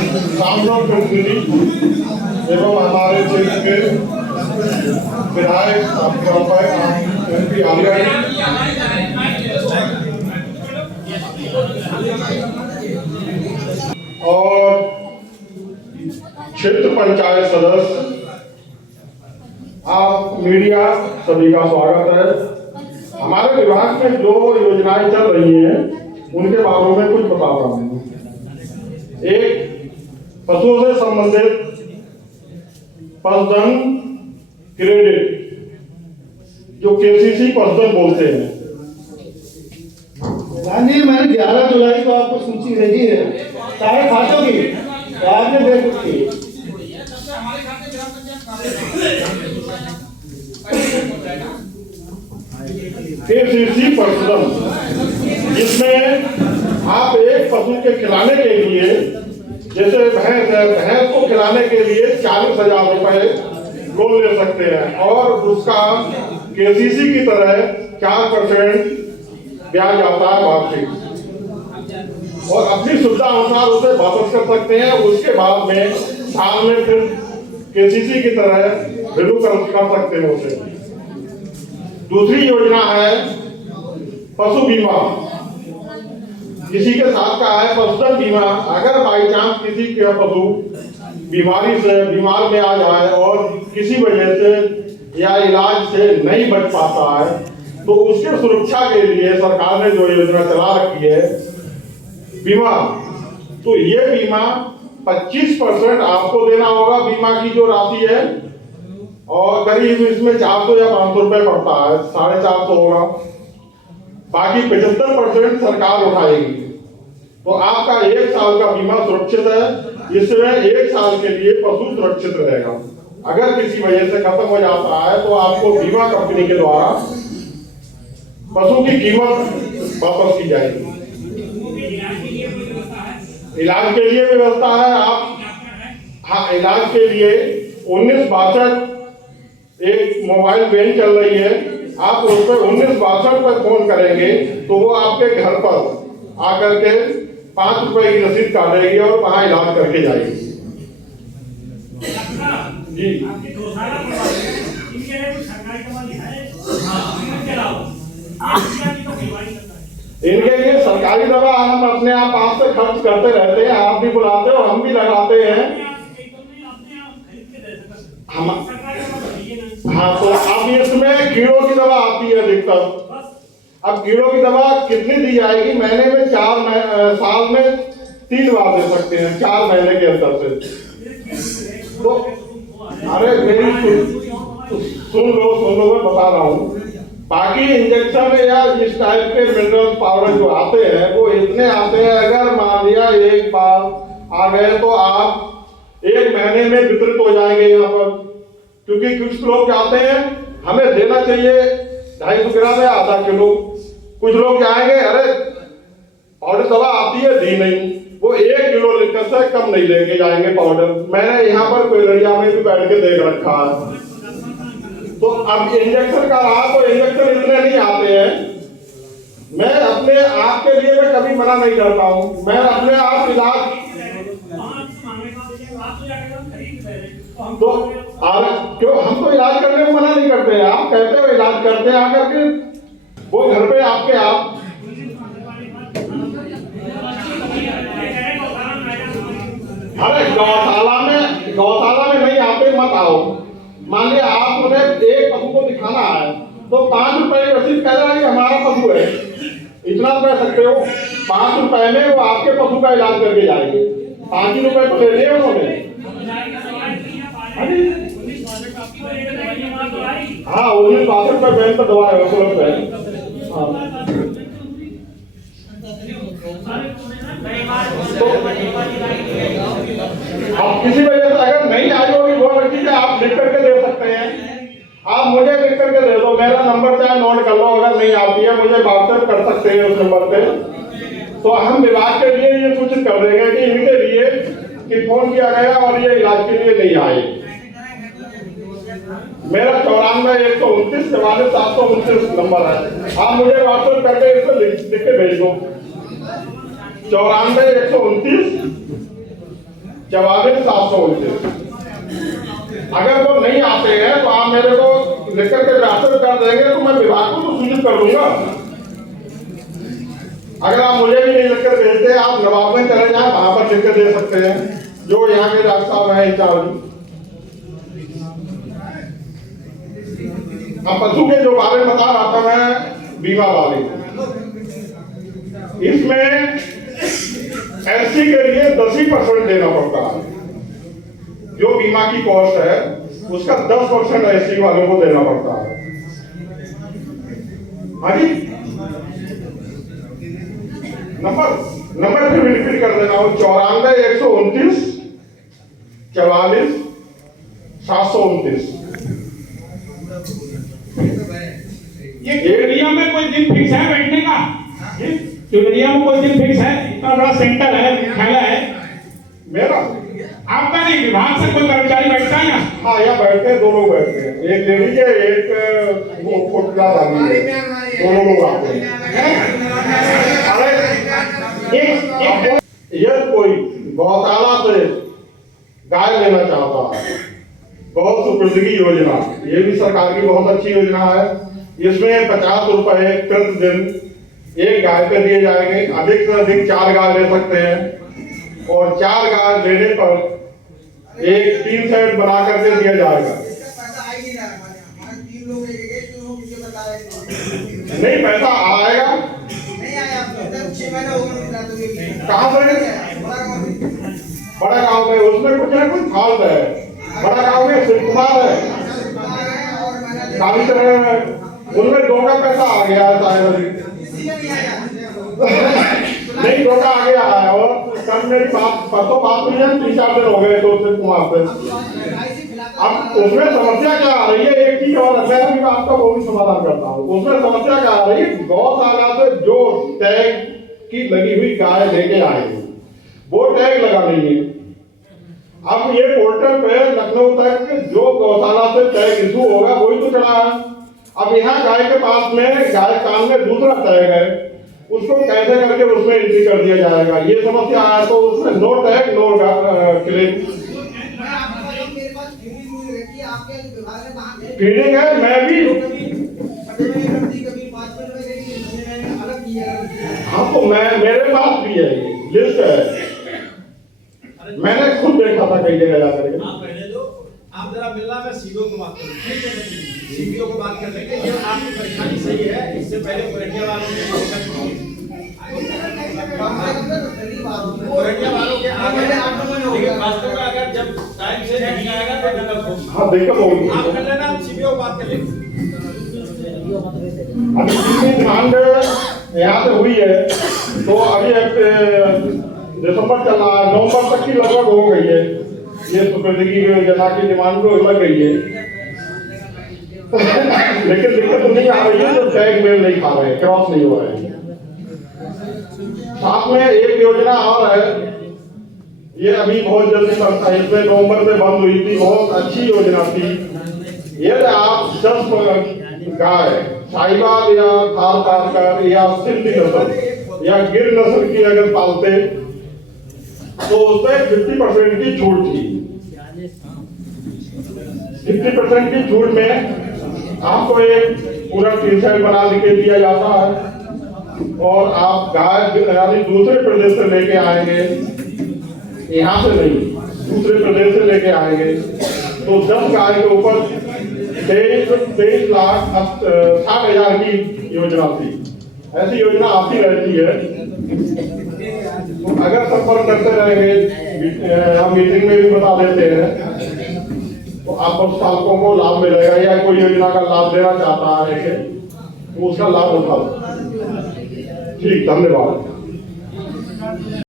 सांसद प्रतिनिधि एवं हमारे क्षेत्र के विधायक MP आलिया और क्षेत्र पंचायत सदस्य, आप मीडिया, सभी का स्वागत है। हमारे विभाग में जो योजनाएं चल रही हैं उनके बारे में कुछ बता रहा हूँ। एक, पशुओं से संबंधित पशुधन क्रेडिट, जो KCC पशुधन बोलते हैं। गांधी, मैंने 11 जुलाई को आपको सूची भेजी है सारे खातों की, आपने देख सकती है। KCC पशुधन, जिसमें आप एक पशु के खिलाने के लिए, जैसे भैंस है, भैंस को खिलाने के लिए 40,000 रुपए लोन ले सकते हैं और उसका KCC की तरह 4% ब्याज आता है वार्षिक, और अपनी सुविधा अनुसार उसे वापस कर सकते हैं। उसके बाद में साल में फिर KCC की तरह रिन्यू कर सकते हैं उसे। दूसरी योजना है पशु बीमा, इसी के साथ का है पशुधन बीमा। अगर बाई चांस किसी का पशु बीमारी से बीमार में आ जाए और किसी वजह से या इलाज से नहीं बच पाता है, तो उसके सुरक्षा के लिए सरकार ने जो योजना चला रखी है बीमा, तो ये बीमा 25% आपको देना होगा बीमा की जो राशि है, और करीब इसमें 400 या 500 रुपए पड़ता है, 450 होगा। बाकी 75% सरकार उठाएगी। तो आपका 1 साल का बीमा सुरक्षित है। इसमें 1 साल के लिए पशु सुरक्षित रहेगा। अगर किसी वजह से खत्म हो जाता है तो आपको बीमा कंपनी के द्वारा पशु की कीमत वापस की जाएगी। इलाज के लिए व्यवस्था है। आप, हाँ, इलाज के लिए 1962 एक मोबाइल वैन चल रही है, आप उस पर 1962 पर फोन करेंगे तो वो आपके घर पर आकर के 5 रुपए की रसीद काटेगी और वहां इलाज करके जाएगी। जी, इनके लिए सरकारी दवा हम अपने आप से खर्च करते रहते हैं। आप भी बुलाते हो, हम भी लगाते हैं। हाँ, तो अब इसमें कीड़ों की दवा आती है अधिकतर। अब कीड़ों की दवा कितनी दी जाएगी? महीने में 4 साल में 3 बार दे सकते हैं, 4 महीने के अंदर से। तो अरे मेरी सुन लो, मैं बता रहा हूँ। बाकी इंजेक्शन या इस टाइप के मिनरल पाउडर जो आते हैं वो इतने आते हैं, अगर मान लिया एक बार आ गए तो आप 1 महीने में वितरित हो जाएंगे यहाँ पर। क्योंकि कुछ लोग जाते हैं, हमें देना चाहिए 250 ग्राम या आधा किलो। कुछ लोग जाएंगे, अरे पाउडर दवा आती है, दी नहीं, वो 1 किलो लीटर से कम नहीं लेके जाएंगे पाउडर। मैंने यहाँ पर कोयलरिया में भी बैठ के देख रखा है। तो अब इंजेक्शन का रहा तो इंजेक्शन इतने नहीं आते हैं। मैं अपने आप के लिए मैं कभी मना नहीं करता हूँ। मैं अपने आप इलाज तो क्यों, हम तो इलाज करने में मना नहीं करते हैं। आप कहते हो इलाज करते हैं आकर के, वो घर पे आपके आप। अरे गौशाला में नहीं आते, मत आओ। मान लिया आप उन्हें एक पशु को दिखाना है तो 5 रुपए की रसीद कह रहा है कि हमारा पशु है, इतना कह सकते हो। 5 रुपए में वो आपके पशु का इलाज करके जाएंगे। 5 ही रुपए तो ले लिए उन्होंने। हाँ, 1962 रुपए बैंक पर दवा है, 16 रुपए। अब किसी वजह से अगर नहीं आई होगी वो व्यक्ति से आप लिख करके दे सकते हैं। आप मुझे लिख करके दे दो, मेरा नंबर चाहे नोट कर लो। अगर नहीं आती है मुझे व्हाट्सएप कर सकते हैं उस नंबर पे। तो हम विभाग के लिए ये सूचित कर देंगे कि इनके लिए कि फोन किया गया और ये इलाज के लिए नहीं आए। मेरा 94 129 44 729 नंबर है। आप मुझे व्हाट्सएप करके इसको लिख के भेज दो। 94 129 44,729। अगर वो नहीं आते हैं तो आप मेरे को लिख करके व्यासत कर देंगे तो मैं विभाग को तो सूचित कर दूंगा। अगर आप मुझे भी नहीं लिखकर भेजते, आप नवाबगंज चले जाए, वहां पर लिख कर दे सकते हैं, जो यहाँ के डॉक्टर साहब हैं इंचार्ज। अब पशु के जो बारे में बता रहा था मैं, बीमा वाले, इसमें एससी के लिए 10% देना पड़ता है। जो बीमा की कॉस्ट है उसका 10% एससी वालों को देना पड़ता है। हाँ जी, नंबर फिर रिपीट कर देना हो, 94,129 44,729। ये चुनरिया में कोई दिन फिक्स है बैठने का? चुनरिया में कोई दिन फिक्स है? इतना बड़ा सेंटर है, मुख्यालय है मेरा, आपका नहीं, विभाग से कोई कर्मचारी बैठता है यहाँ? हाँ, यहाँ बैठते हैं, 2 लोग बैठते हैं, एक लेडीज है, एक वो फोटो आदमी है, दोनों लोग आते हैं। अरे ये कोई गौशाला से गाय लेना चाहता है, गौ सुपुर्दगी योजना, ये भी सरकार की बहुत अच्छी योजना है। इसमें 50 रुपए प्रतिदिन एक गाय पे दिए जाएंगे। अधिक से अधिक 4 गाय ले सकते हैं और 4 गाय लेने पर एक 3 सेट बना करके दिया जाएगा। नहीं, पैसा आएगा कहाँ से? बड़ा गांव में, उसमें कुछ ना कुछ फाल्ट है। बड़ा गांव में शिव कुमार है, उनमें 2 का पैसा आ गया है शायद। नहीं, 2 का आ गया है। और कल मेरी बात, परसों बात हुई है, 3-4 दिन हो गए तो शिव कुमार से। अब उसमें समस्या क्या आ रही है, एक चीज और मैं भी आपका वो भी समाधान करता हूँ। उसमें समस्या क्या आ रही है, गौशाला से जो टैग की लगी हुई गाय लेके आएंगे वो टैग लगा नहीं है। अब ये पोर्टल पे लखनऊ तक जो गौशाला से टैग इशू होगा वही तो चढ़ा है। अब यहाँ गाय के पास में, गाय कान में दूसरा टैग है, उसको कैसे करके उसमें एंट्री कर दिया जाएगा, ये समस्या आया। तो उसमें no tag no claim feeding है। मैं भी, हाँ, तो मेरे पास भी है, लिस्ट है, मैंने खुद देखा था कई जगह जाकर के। आप पहले तो आप जरा मिलना, मैं सीबीओ को बात करूंगा, सीबीओ को बात कर लेंगे। ये आपकी परेशानी सही है, इससे पहले कोरटिया वालों के आगे, लेकिन वास्तव में अगर जब टाइम से नहीं आएगा तो दिक्कत होगी। हाँ, दिक्कत होगी। आप कर लेना, हम सीबीओ बात कर लेंगे। अभी डिमांड यहाँ से हुई है तो अभी दिसंबर चल रहा है, नवंबर तक की लगभग हो गई है। ये सुपुर्दगी योजना की डिमांड तो लग गई है। लेकिन दिक्कत नहीं आ रही है, जो टैग मेल नहीं खा रहे, क्रॉस नहीं हो रहे हैं। साथ में एक योजना और है, ये अभी बहुत जल्दी करता है, इसमें नवंबर में बंद हुई थी, बहुत अच्छी योजना थी। ये आप 10 गाय साहिवाल या थार पारकर या सिंधी नस्ल या गिर नस्ल की अगर पालते तो उसमें 50% की छूट थी। 50% की छूट में आपको एक पूरा टी-शर्ट बना के दिया जाता है और आप गाय यानी दूसरे प्रदेश से लेके आएंगे, यहाँ से नहीं, दूसरे प्रदेश से लेके आएंगे तो 10 गाय के ऊपर 23,60,000 की योजना थी। ऐसी योजना आती रहती है, तो अगर संपर्क करते रहेंगे, हम मीटिंग में भी बता देते हैं, तो आप पालकों को लाभ मिलेगा या कोई योजना का लाभ लेना चाहता है तो उसका लाभ उठाओ। ठीक, धन्यवाद।